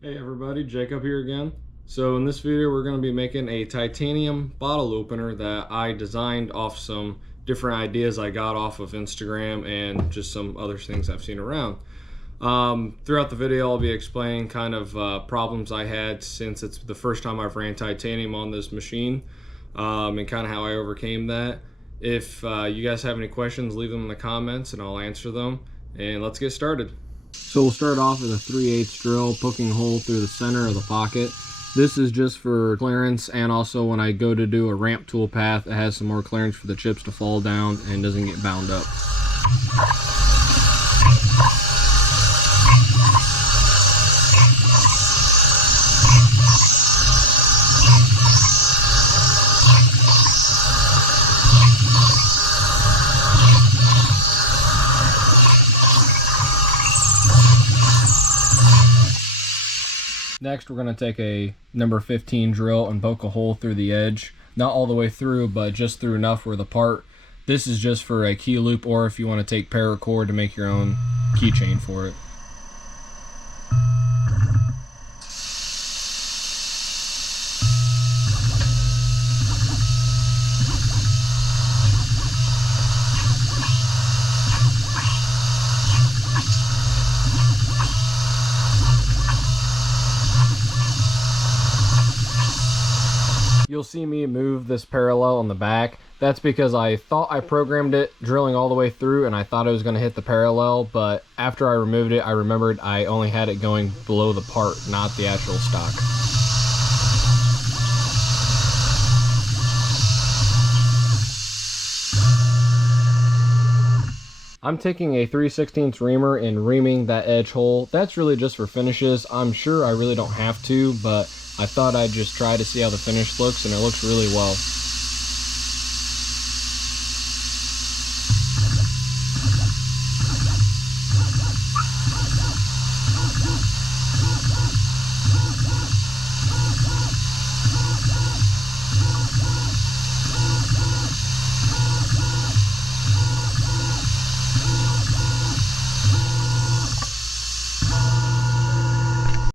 Hey everybody, Jacob here again. So in this video we're going to be making a titanium bottle opener that I designed off some different ideas I got off of Instagram and just some other things I've seen around. Throughout the video I'll be explaining kind of problems I had since it's the first time I've ran titanium on this machine, and kind of how I overcame that. If you guys have any questions, leave them in the comments and I'll answer them, and let's get started. So we'll start off with a 3/8 drill, poking a hole through the center of the pocket. This is just for clearance, and also when I go to do a ramp tool path, it has some more clearance for the chips to fall down and doesn't get bound up. Next, we're going to take a number 15 drill and poke a hole through the edge. Not all the way through, but just through enough where the part. This is just for a key loop, or if you want to take paracord to make your own keychain for it. You'll see me move this parallel on the back. That's because I thought I programmed it drilling all the way through and I thought it was going to hit the parallel, but after I removed it, I remembered I only had it going below the part, not the actual stock. I'm taking a 3/16 reamer and reaming that edge hole. That's really just for finishes. I'm sure I really don't have to, but I thought I'd just try to see how the finish looks, and it looks really well.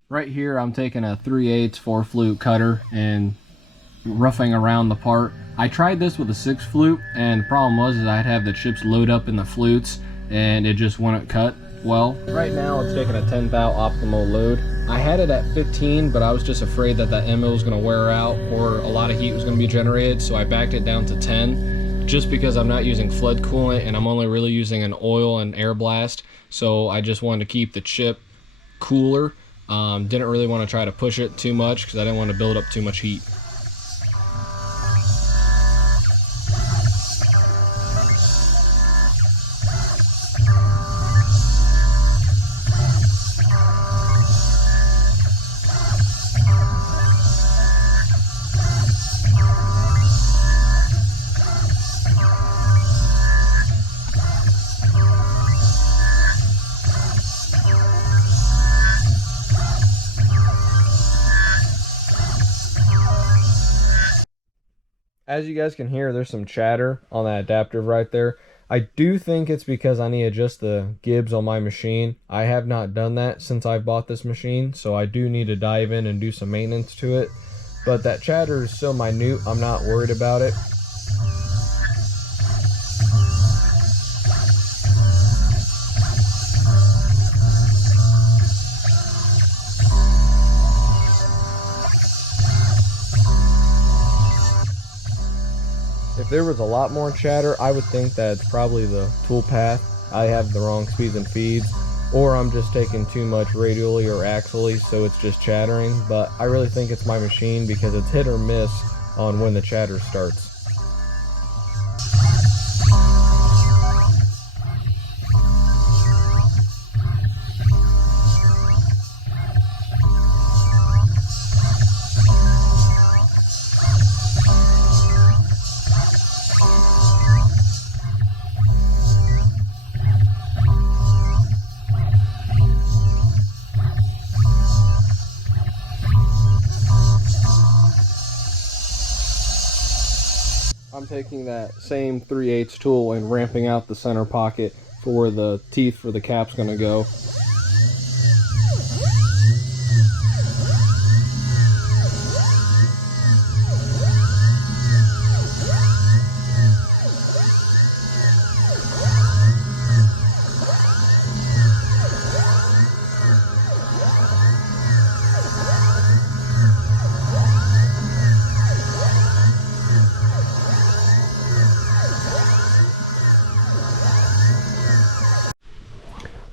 Right here I'm taking a 3/8 4-flute cutter and roughing around the part. I tried this with a 6-flute, and the problem was I'd have the chips load up in the flutes and it just wouldn't cut well. Right now it's taking a 10 thou optimal load. I had it at 15, but I was just afraid that that ENDMILL was going to wear out or a lot of heat was going to be generated, so I backed it down to 10 just because I'm not using flood coolant and I'm only really using an oil and air blast, so I just wanted to keep the chip cooler. Didn't really want to try to push it too much because I didn't want to build up too much heat. As you guys can hear, there's some chatter on that adapter right there. I do think it's because I need to adjust the gibs on my machine. I have not done that since I've bought this machine, so I do need to dive in and do some maintenance to it. But that chatter is so minute, I'm not worried about it. If there was a lot more chatter, I would think that it's probably the tool path. I have the wrong speeds and feeds, or I'm just taking too much radially or axially, so it's just chattering. But I really think it's my machine because it's hit or miss on when the chatter starts. I'm taking that same 3/8 tool and ramping out the center pocket for where the teeth for the cap's going to go.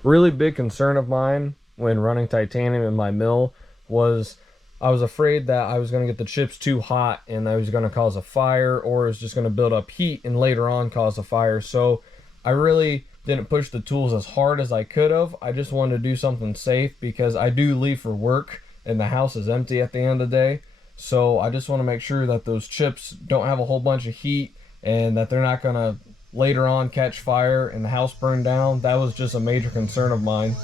Really big concern of mine when running titanium in my mill was I was afraid that I was going to get the chips too hot and I was going to cause a fire, or it was just going to build up heat and later on cause a fire. So I really didn't push the tools as hard as I could have. I just wanted to do something safe because I do leave for work and the house is empty at the end of the day. So I just want to make sure that those chips don't have a whole bunch of heat and that they're not going to later on catch fire and the house burn down. That was just a major concern of mine.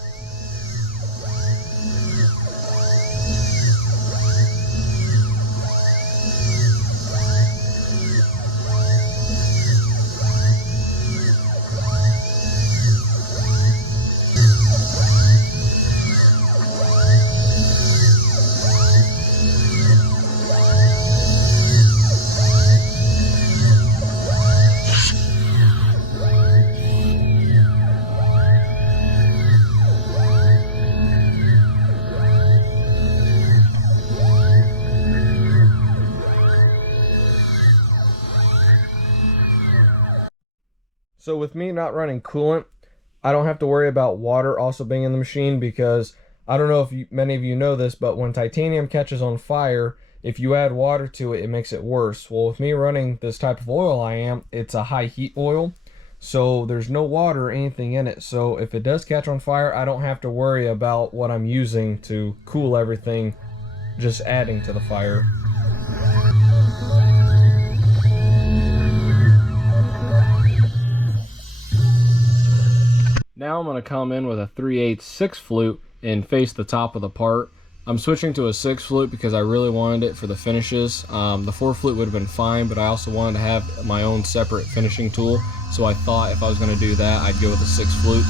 So with me not running coolant, I don't have to worry about water also being in the machine, because I don't know if many of you know this, but when titanium catches on fire, if you add water to it, it makes it worse. Well, with me running this type of oil it's a high heat oil, so there's no water or anything in it. So if it does catch on fire, I don't have to worry about what I'm using to cool everything, just adding to the fire. Now I'm going to come in with a 3/8 6 flute and face the top of the part. I'm switching to a 6 flute because I really wanted it for the finishes. The 4 flute would have been fine, but I also wanted to have my own separate finishing tool. So I thought if I was going to do that, I'd go with a 6 flute.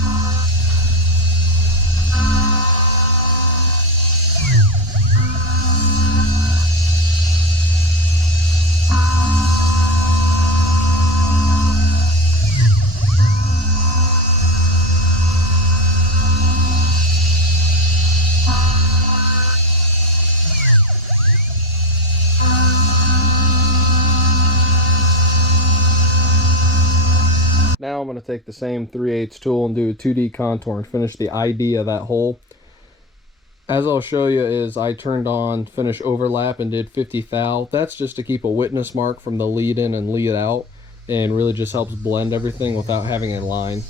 Now I'm going to take the same 3/8 tool and do a 2D contour and finish the ID of that hole. As I'll show you is I turned on finish overlap and did 50 thou. That's just to keep a witness mark from the lead in and lead out, and really just helps blend everything without having a line.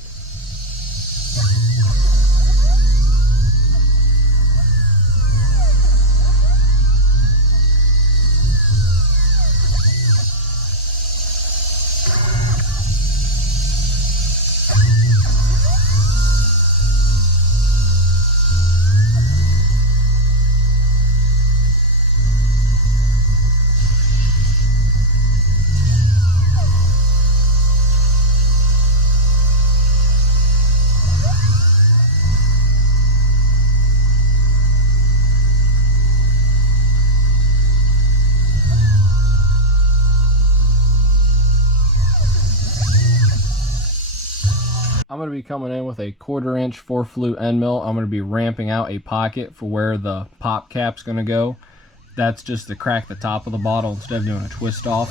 I'm going to be coming in with a 1/4 inch 4 flute end mill. I'm going to be ramping out a pocket for where the pop cap's going to go. That's just to crack the top of the bottle instead of doing a twist off.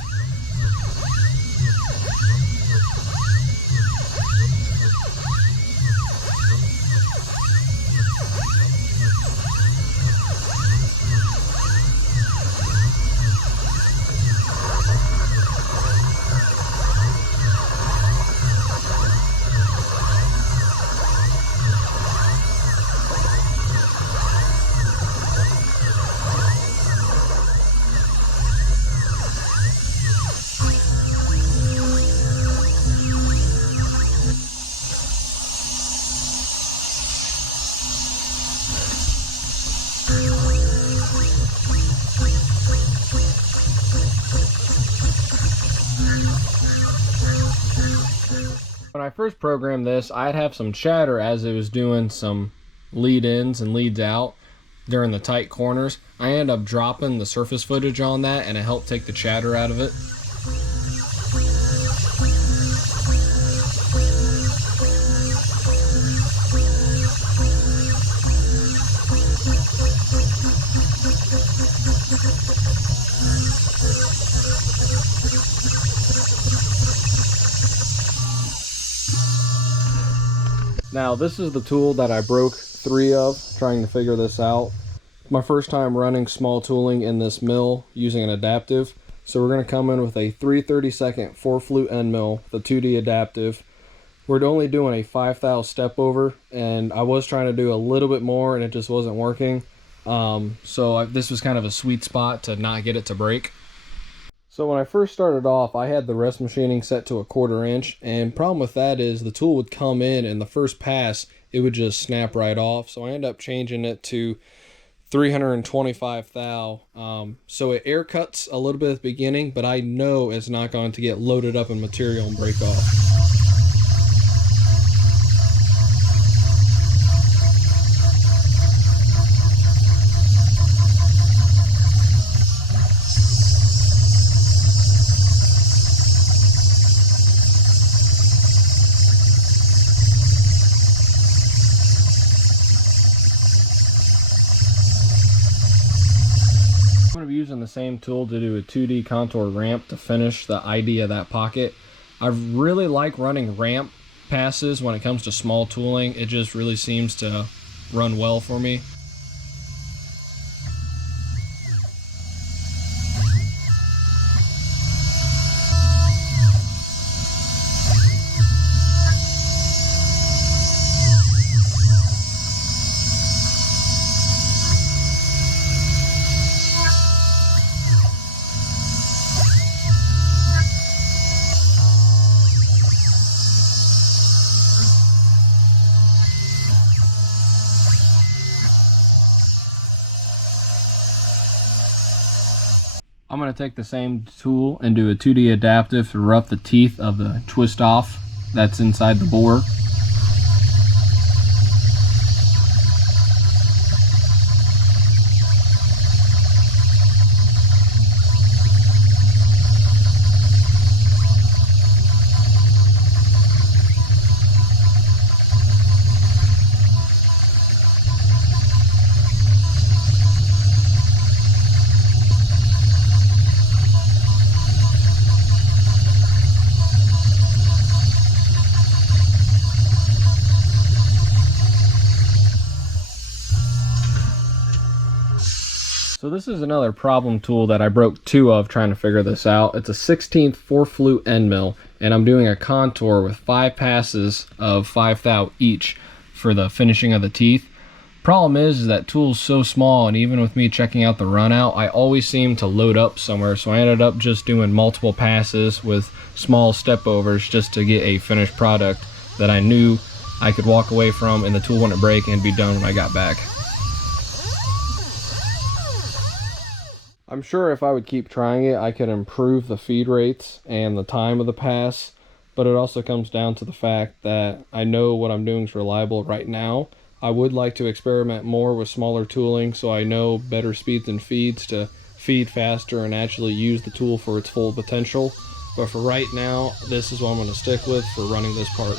When I first programmed this, I'd have some chatter as it was doing some lead ins and leads out during the tight corners. I ended up dropping the surface footage on that, and it helped take the chatter out of it. Now this is the tool that I broke 3 of trying to figure this out. My first time running small tooling in this mill using an adaptive. So we're going to come in with a 3/32 4 flute end mill, the 2D adaptive. We're only doing a 5/1000 step over, and I was trying to do a little bit more and it just wasn't working. This was kind of a sweet spot to not get it to break. So when I first started off, I had the rest machining set to a 1/4 inch, and problem with that is the tool would come in and the first pass it would just snap right off. So I ended up changing it to 325 thou. So it air cuts a little bit at the beginning, but I know it's not going to get loaded up in material and break off. I'm going to be using the same tool to do a 2D contour ramp to finish the idea of that pocket. I really like running ramp passes when it comes to small tooling. It just really seems to run well for me. I'm going to take the same tool and do a 2D adaptive to rough the teeth of the twist off that's inside the bore. So this is another problem tool that I broke 2 of trying to figure this out. It's a 16th 4 flute end mill, and I'm doing a contour with 5 passes of 5 thou each for the finishing of the teeth. Problem is that tool's so small, and even with me checking out the run out, I always seem to load up somewhere, so I ended up just doing multiple passes with small step overs just to get a finished product that I knew I could walk away from and the tool wouldn't break and be done when I got back. I'm sure if I would keep trying it, I could improve the feed rates and the time of the pass, but it also comes down to the fact that I know what I'm doing is reliable right now. I would like to experiment more with smaller tooling so I know better speeds and feeds to feed faster and actually use the tool for its full potential. But for right now, this is what I'm going to stick with for running this part.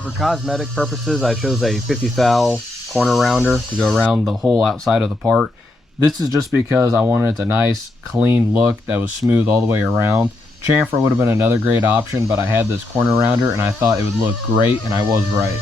For cosmetic purposes, I chose a 50 thou corner rounder to go around the whole outside of the part. This is just because I wanted a nice clean look that was smooth all the way around. Chamfer would have been another great option, but I had this corner rounder and I thought it would look great, and I was right.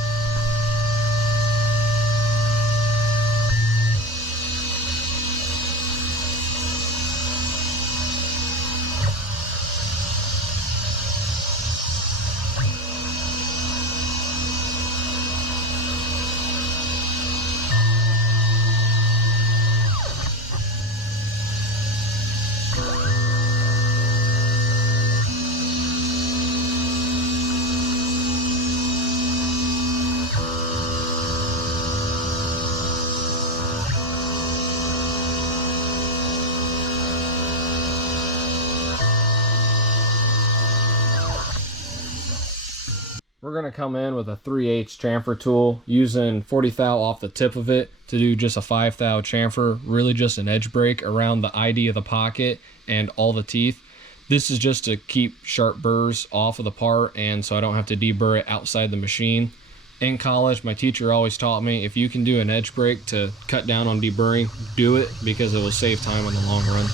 We're going to come in with a 3/8 chamfer tool using 40 thou off the tip of it to do just a 5 thou chamfer, really just an edge break around the ID of the pocket and all the teeth. This is just to keep sharp burrs off of the part, and so I don't have to deburr it outside the machine. In college, my teacher always taught me if you can do an edge break to cut down on deburring, do it, because it will save time in the long run.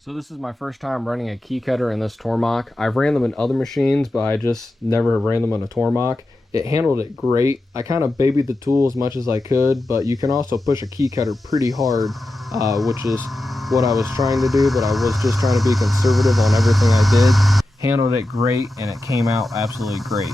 So this is my first time running a key cutter in this Tormach. I've ran them in other machines, but I just never ran them in a Tormach. It handled it great. I kind of babied the tool as much as I could, but you can also push a key cutter pretty hard, which is what I was trying to do, but I was just trying to be conservative on everything I did. Handled it great, and it came out absolutely great.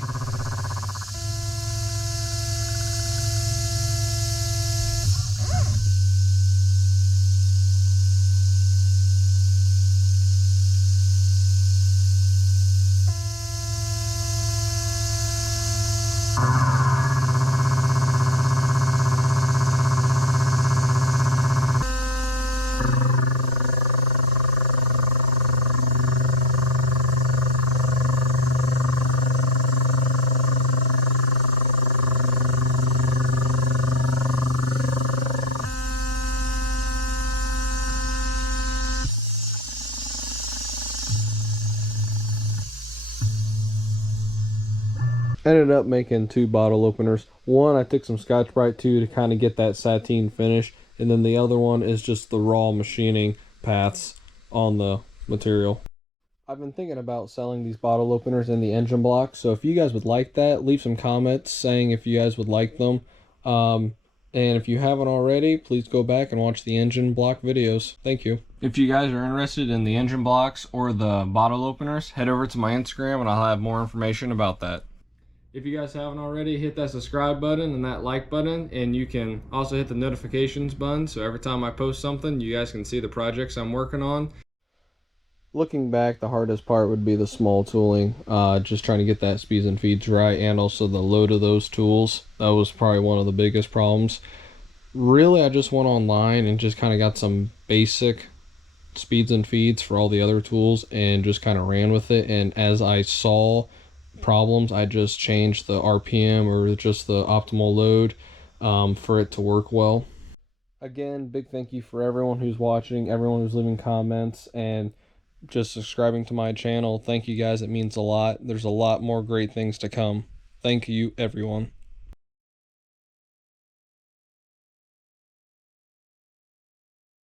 Ended up making 2 bottle openers. One I took some Scotch-Brite to kind of get that sateen finish, and then the other one is just the raw machining paths on the material. I've been thinking about selling these bottle openers in the engine block, so if you guys would like that, leave some comments saying if you guys would like them. And if you haven't already, please go back and watch the engine block videos. Thank you. If you guys are interested in the engine blocks or the bottle openers, head over to my Instagram and I'll have more information about that. If you guys haven't already, hit that subscribe button and that like button, and you can also hit the notifications button so every time I post something, you guys can see the projects I'm working on. Looking back, the hardest part would be the small tooling, just trying to get that speeds and feeds right, and also the load of those tools. That was probably one of the biggest problems. Really, I just went online and just kind of got some basic speeds and feeds for all the other tools and just kind of ran with it, and as I saw problems, I just changed the RPM or just the optimal load for it to work well. Again, big thank you for everyone who's watching, everyone who's leaving comments, and just subscribing to my channel. Thank you guys, it means a lot. There's a lot more great things to come. Thank you, everyone.